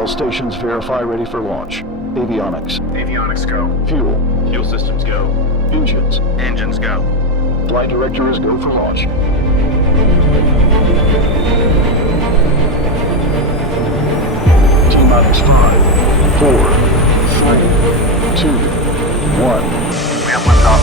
All stations verify ready for launch. Avionics. Avionics go. Fuel. Fuel systems go. Engines. Engines go. Flight director is go for launch. T-minus 5, 4, 3, 2, 1. We have liftoff.